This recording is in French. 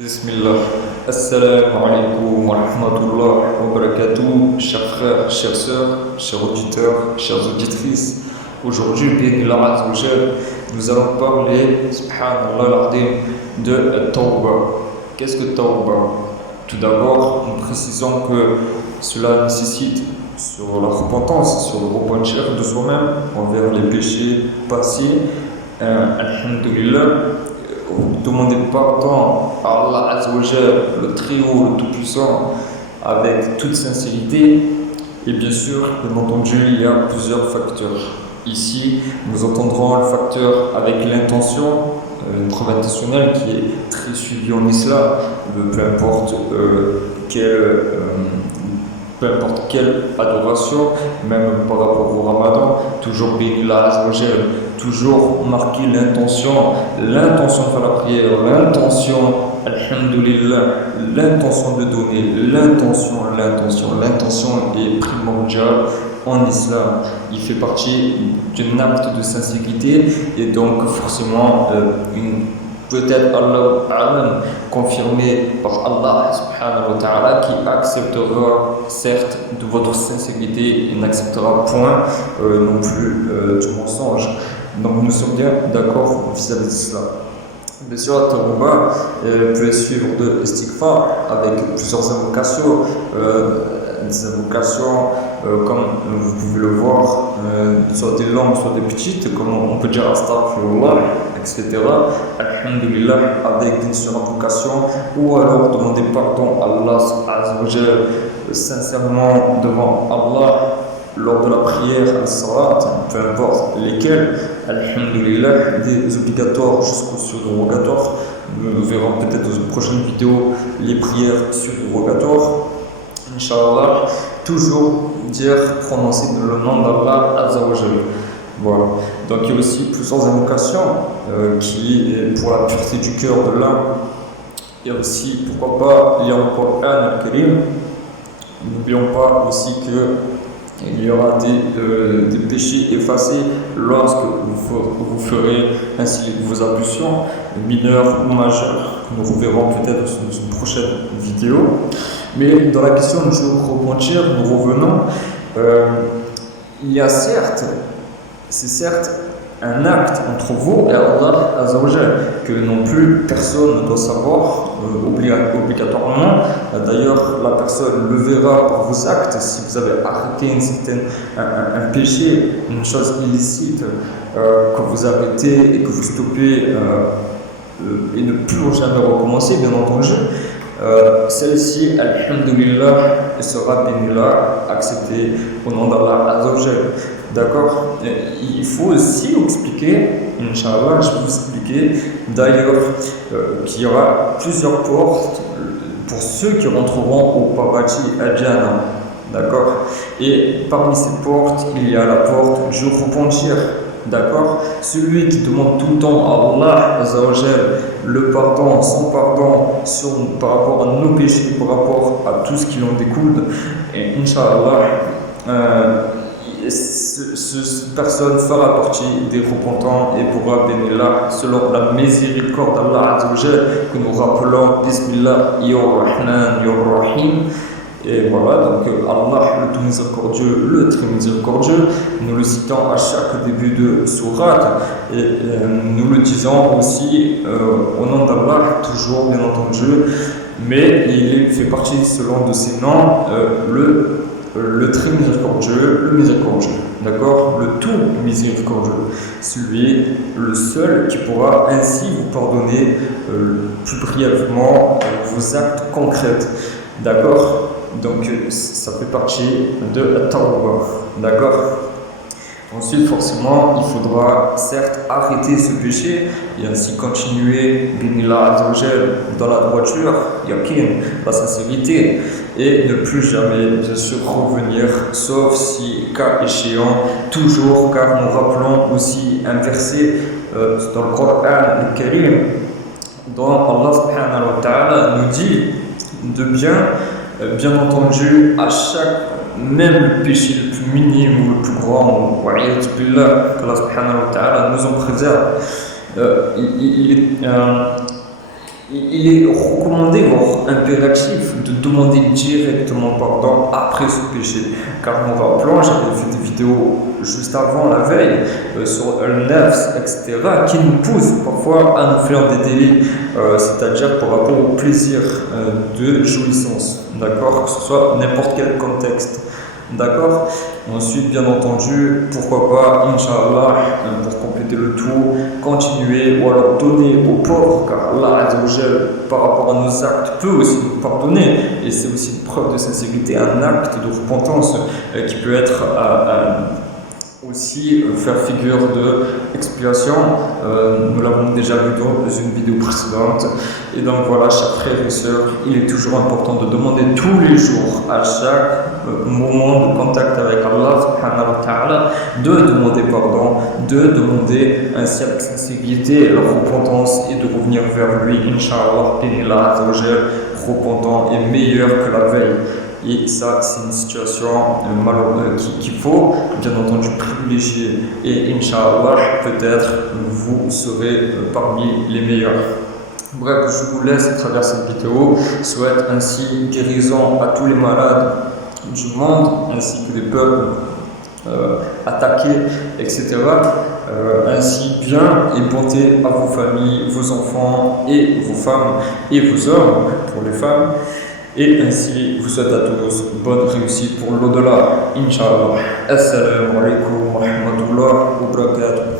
Bismillah. Assalamu alaikum wa rahmatullah wa barakatuh, chers frères, chères sœurs, chers auditeurs, chères auditrices. Aujourd'hui, bi'idhnillah azza wa jal, nous allons parler, subhanallah al-azim, de Tawbah. Qu'est-ce que Tawbah? Tout d'abord, nous précisons que cela nécessite sur la repentance, sur le repentir de soi-même envers les péchés passés. Alhamdulillah. Demandez pardon à Allah Azza wa Jal, le Très-Haut, le Tout-Puissant, avec toute sincérité. Et bien sûr, bien entendu, il y a plusieurs facteurs. Ici, nous entendrons le facteur avec l'intention, une preuve intentionnelle qui est très suivie en islam, peu importe quelle adoration, même par rapport au ramadan, toujours bi'idhnillah azza wa jal, toujours marquer l'intention de faire la prière, l'intention, alhamdulillah, l'intention de donner, l'intention est primordiale en islam. Il fait partie d'un acte de sincérité et donc forcément peut-être Allah confirmé par Allah subhanahu wa ta'ala qui acceptera certes de votre sincérité, il n'acceptera point non plus du mensonge. Donc nous sommes bien d'accord vis-à-vis de cela. Bien sûr, la Tawbah peut suivre de istighfar avec plusieurs invocations. Des invocations comme vous pouvez le voir, soit des longues, soit des petites, comme on peut dire astaghfirullah, etc. Alhamdulillah, avec une surinvocation, ou alors demander pardon à Allah Azza wa Jal sincèrement devant Allah lors de la prière, al-salat, peu importe lesquelles, alhamdulillah, des obligatoires jusqu'aux surrogatoires. Nous verrons peut-être dans une prochaine vidéo les prières surrogatoires. Inch'Allah, toujours prononcer le nom d'Allah Azza wa Jal. Voilà. Donc il y a aussi plusieurs invocations qui est pour la pureté du cœur de l'âme. Il y a aussi, pourquoi pas, lire le Coran al-Karim. N'oublions pas aussi qu'il y aura des péchés effacés lorsque vous ferez ainsi vos ablutions, mineurs ou majeures. Nous reverrons peut-être dans une prochaine vidéo. Mais dans la question du repentir, nous revenons. Il y a c'est certes un acte entre vous et Allah Azza wa Jal que non plus personne ne doit savoir obligatoirement. D'ailleurs, la personne le verra par vos actes. Si vous avez arrêté un péché, une chose illicite, que vous arrêtez et que vous stoppez et ne plus jamais recommencer, bien entendu. Celle-ci, alhamdulillah, sera bénila, acceptée au nom d'Allah Azza wa Jal. D'accord? Il faut aussi expliquer, Inch'Allah, je vais vous expliquer d'ailleurs qu'il y aura plusieurs portes pour ceux qui rentreront au paradis al-Jannah. D'accord? Et parmi ces portes, il y a la porte du repentir. D'accord? Celui qui demande tout le temps à Allah Azza wa Jal le pardon, son pardon par rapport à nos péchés, par rapport à tout ce qui en découle. Et Inch'Allah, cette personne fera partie des repentants et pourra bénir là selon la miséricorde d'Allah Azza wa Jal que nous rappelons Bismillah Yar-Rahman Yar-Rahim. Et voilà, donc Allah, le tout miséricordieux, le très miséricordieux, nous le citons à chaque début de sourate et nous le disons aussi au nom d'Allah, toujours bien entendu, mais il fait partie selon de ses noms, le très miséricordieux, le miséricordieux, d'accord, le tout miséricordieux, le seul qui pourra ainsi vous pardonner plus brièvement vos actes concrets, d'accord. Donc ça fait partie de la Tawbah, d'accord. Ensuite, forcément, il faudra certes arrêter ce péché et ainsi continuer bi'idhnillah azza wa jal dans la droiture, yaqin, la sincérité, et ne plus jamais, bien sûr, revenir, sauf si, cas échéant, toujours, car nous rappelons aussi un verset dans le Coran al-Karim, dont Allah subhanahu wa ta'ala nous dit de bien entendu, à chaque, même le péché le plus minime ou le plus grand, que Allah subhanahu wa ta'ala nous en préserve, il est recommandé, voire impératif, de demander directement pardon après ce péché. Car nous rappelons, j'avais fait des vidéos juste avant la veille sur le nefs, etc., qui nous poussent parfois à nous faire des délits, c'est-à-dire par rapport au plaisir de jouissance, d'accord, que ce soit n'importe quel contexte. D'accord. Ensuite, bien entendu, pourquoi pas, Inch'Allah, pour compléter le tout, continuer ou alors donner aux pauvres, car Allah Azzawajal, par rapport à nos actes, peut aussi nous pardonner. Et c'est aussi une preuve de sincérité, un acte de repentance qui peut être aussi faire figure de expiation. Nous l'avons déjà vu dans une vidéo précédente. Et donc voilà, chers frères et sœurs, il est toujours important de demander tous les jours, à chaque moment de contact avec Allah subhanahu wa ta'ala, de demander pardon, de demander ainsi avec sincérité la repentance et de revenir vers lui, Inch'Allah, Binillah Azzawajal, repentant et meilleur que la veille. Et ça, c'est une situation malheureuse qu'il faut bien entendu privilégier. Et Inch'Allah, peut-être vous serez parmi les meilleurs. Bref, je vous laisse à travers cette vidéo. Souhaite ainsi guérison à tous les malades du monde, ainsi que les peuples attaqués, etc. Ainsi bien et bonté à vos familles, vos enfants et vos femmes et vos hommes pour les femmes. Et ainsi, vous souhaite à tous bonne réussite pour l'au-delà, Inch'Allah. Assalamu alaikum wa rahmatullahi wa barakatuh.